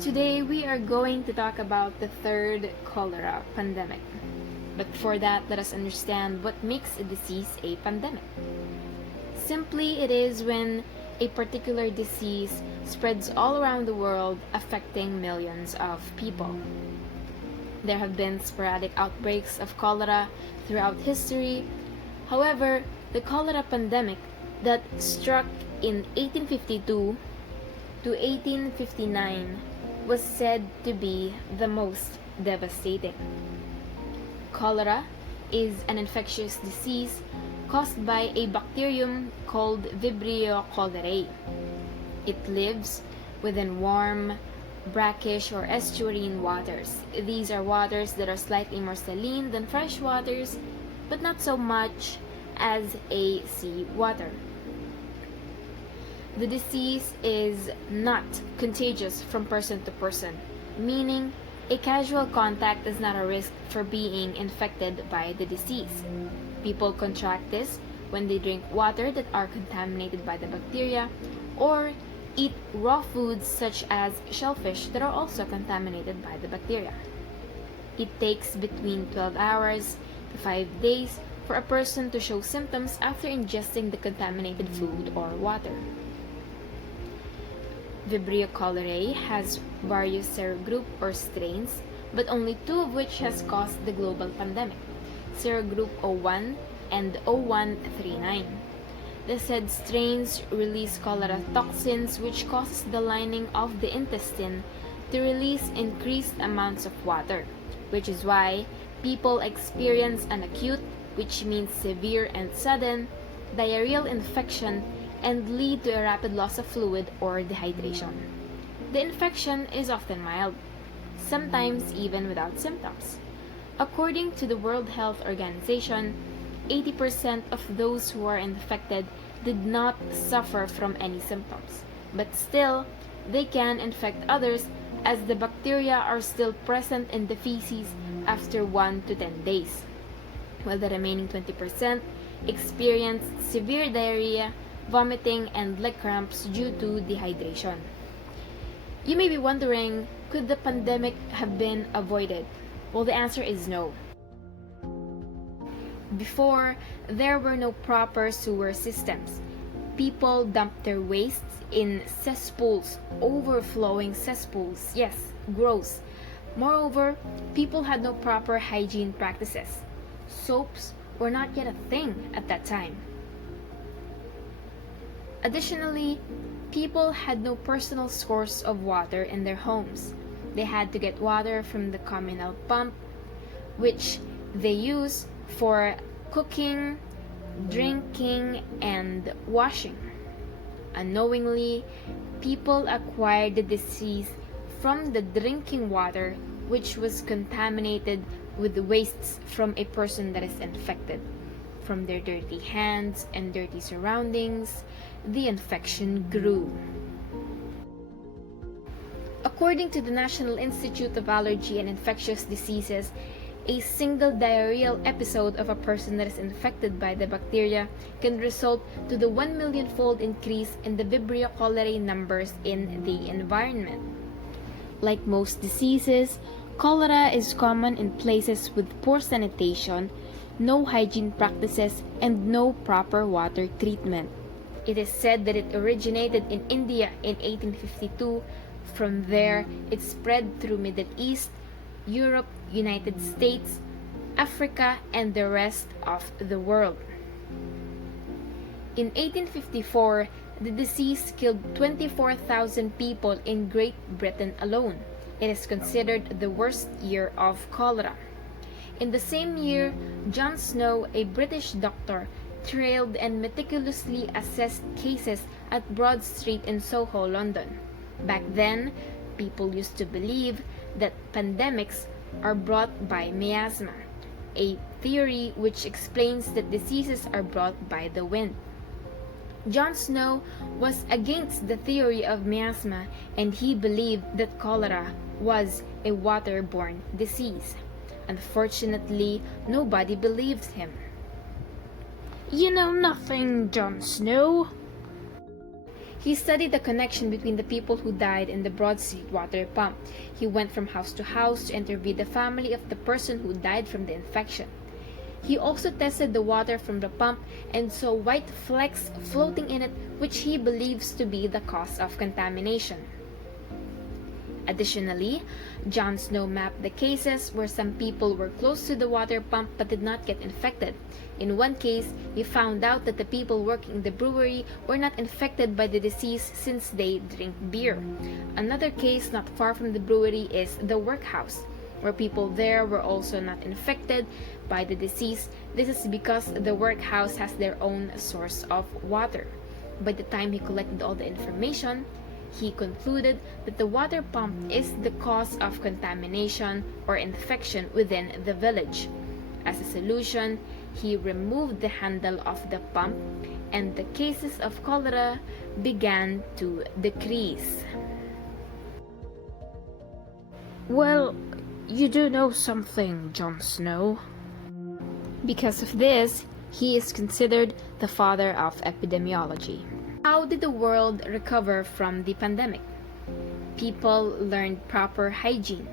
Today we are going to talk about the third cholera pandemic. But before that, let us understand what makes a disease a pandemic. Simply, it is when a particular disease spreads all around the world, affecting millions of people. There have been sporadic outbreaks of cholera throughout history. However, the cholera pandemic that struck in 1852 to 1859 was said to be the most devastating. Cholera is an infectious disease caused by a bacterium called Vibrio cholerae. It lives within warm, brackish, or estuarine waters. These are waters that are slightly more saline than fresh waters, but not so much as a sea water. The disease is not contagious from person to person, meaning a casual contact is not a risk for being infected by the disease. People contract this when they drink water that are contaminated by the bacteria or eat raw foods such as shellfish that are also contaminated by the bacteria. It takes between 12 hours to 5 days for a person to show symptoms after ingesting the contaminated food or water. Vibrio cholerae has various serogroup or strains, but only two of which has caused the global pandemic, serogroup 01 and 0139. The said strains release cholera toxins which causes the lining of the intestine to release increased amounts of water, which is why people experience an acute, which means severe and sudden, diarrheal infection and lead to a rapid loss of fluid or dehydration. The infection is often mild, sometimes even without symptoms. According to the World Health Organization, 80% of those who are infected did not suffer from any symptoms, but still, they can infect others as the bacteria are still present in the feces after 1 to 10 days, while the remaining 20% experience severe diarrhea, vomiting, and leg cramps due to dehydration. You may be wondering, could the pandemic have been avoided? Well, the answer is no. Before, there were no proper sewer systems. People dumped their wastes in cesspools, overflowing cesspools. Yes, gross. Moreover, people had no proper hygiene practices. Soaps were not yet a thing at that time. Additionally, people had no personal source of water in their homes. They had to get water from the communal pump, which they use for cooking, drinking, and washing. Unknowingly, people acquired the disease from the drinking water, which was contaminated with the wastes from a person that is infected. From their dirty hands and dirty surroundings, the infection grew. According to the National Institute of Allergy and Infectious Diseases, a single diarrheal episode of a person that is infected by the bacteria can result to the 1 million-fold increase in the Vibrio cholerae numbers in the environment. Like most diseases, cholera is common in places with poor sanitation, no hygiene practices, and no proper water treatment. It is said that it originated in India in 1852. From there, it spread through Middle East, Europe, United States, Africa, and the rest of the world. In 1854, the disease killed 24,000 people in Great Britain alone. It is considered the worst year of cholera. In the same year, John Snow, a British doctor, trailed and meticulously assessed cases at Broad Street in Soho, London. Back then, people used to believe that pandemics are brought by miasma, a theory which explains that diseases are brought by the wind. John Snow was against the theory of miasma, and he believed that cholera was a waterborne disease. Unfortunately, nobody believed him. You know nothing, Jon Snow. He studied the connection between the people who died and the Broad Street water pump. He went from house to house to interview the family of the person who died from the infection. He also tested the water from the pump and saw white flecks floating in it, which he believes to be the cause of contamination. Additionally, John Snow mapped the cases where some people were close to the water pump but did not get infected. In one case, he found out that the people working in the brewery were not infected by the disease since they drink beer. Another case not far from the brewery is the workhouse, where people there were also not infected by the disease. This is because the workhouse has their own source of water. By the time he collected all the information, he concluded that the water pump is the cause of contamination or infection within the village. As a solution, he removed the handle of the pump and the cases of cholera began to decrease. Well, you do know something, Jon Snow. Because of this, he is considered the father of epidemiology. How did the world recover from the pandemic? People learned proper hygiene.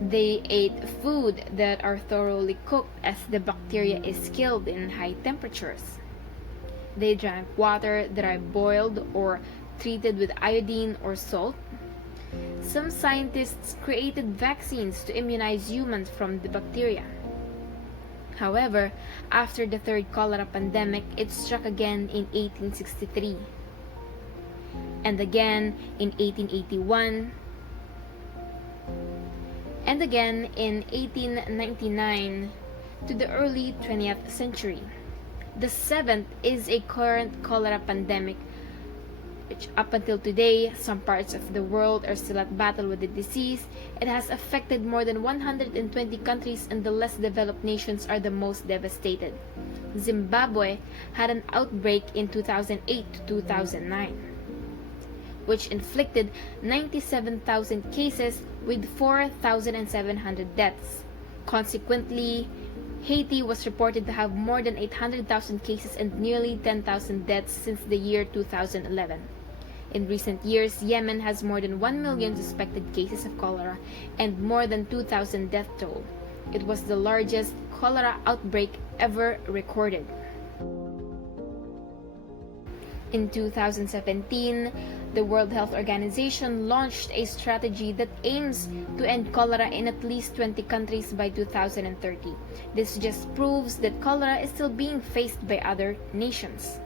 They ate food that are thoroughly cooked as the bacteria is killed in high temperatures. They drank water that are boiled or treated with iodine or salt. Some scientists created vaccines to immunize humans from the bacteria. However, after the third cholera pandemic, it struck again in 1863, and again in 1881, and again in 1899 to the early 20th century. The seventh is a current cholera pandemic, which up until today, some parts of the world are still at battle with the disease. It has affected more than 120 countries, and the less developed nations are the most devastated. Zimbabwe had an outbreak in 2008 to 2009, which inflicted 97,000 cases with 4,700 deaths. Consequently, Haiti was reported to have more than 800,000 cases and nearly 10,000 deaths since the year 2011. In recent years, Yemen has more than 1 million suspected cases of cholera and more than 2,000 death toll. It was the largest cholera outbreak ever recorded. In 2017, the World Health Organization launched a strategy that aims to end cholera in at least 20 countries by 2030. This just proves that cholera is still being faced by other nations.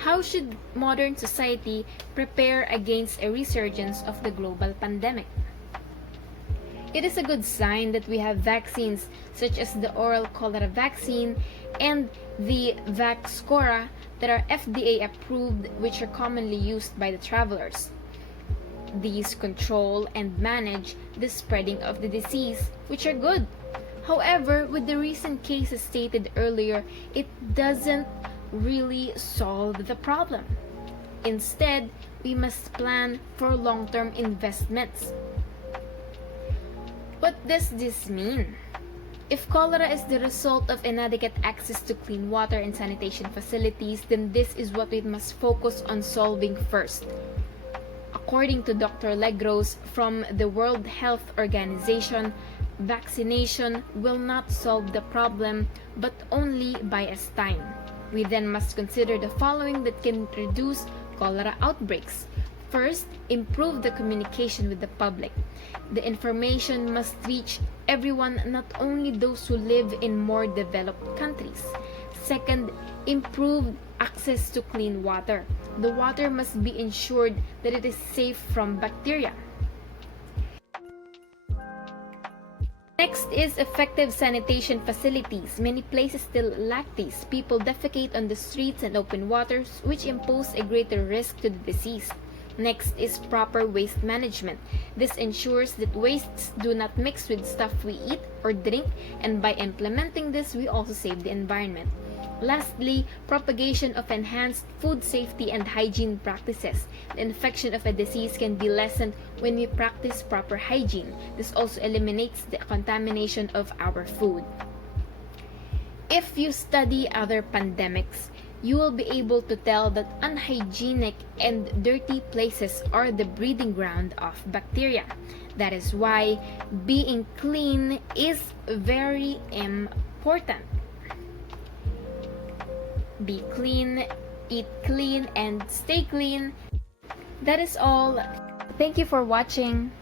How should modern society prepare against a resurgence of the global pandemic? It is a good sign that we have vaccines such as the oral cholera vaccine and the Vaxchora that are FDA approved, which are commonly used by the travelers. These control and manage the spreading of the disease, which are good. However, with the recent cases stated earlier, it doesn't really solve the problem. Instead, we must plan for long-term investments. What does this mean? If cholera is the result of inadequate access to clean water and sanitation facilities, then this is what we must focus on solving first. According to Dr. Legros from the World Health Organization, vaccination will not solve the problem, but only buy us time. We then must consider the following that can reduce cholera outbreaks. First, improve the communication with the public. The information must reach everyone, not only those who live in more developed countries. Second, improve access to clean water. The water must be ensured that it is safe from bacteria. Next is effective sanitation facilities. Many places still lack these. People defecate on the streets and open waters, which impose a greater risk to the disease. Next is proper waste management. This ensures that wastes do not mix with stuff we eat or drink, and by implementing this, we also save the environment. Lastly, propagation of enhanced food safety and hygiene practices. The infection of a disease can be lessened when we practice proper hygiene. This also eliminates the contamination of our food. If you study other pandemics, you will be able to tell that unhygienic and dirty places are the breeding ground of bacteria. That is why being clean is very important. Be clean, eat clean, and stay clean. That is all. Thank you for watching.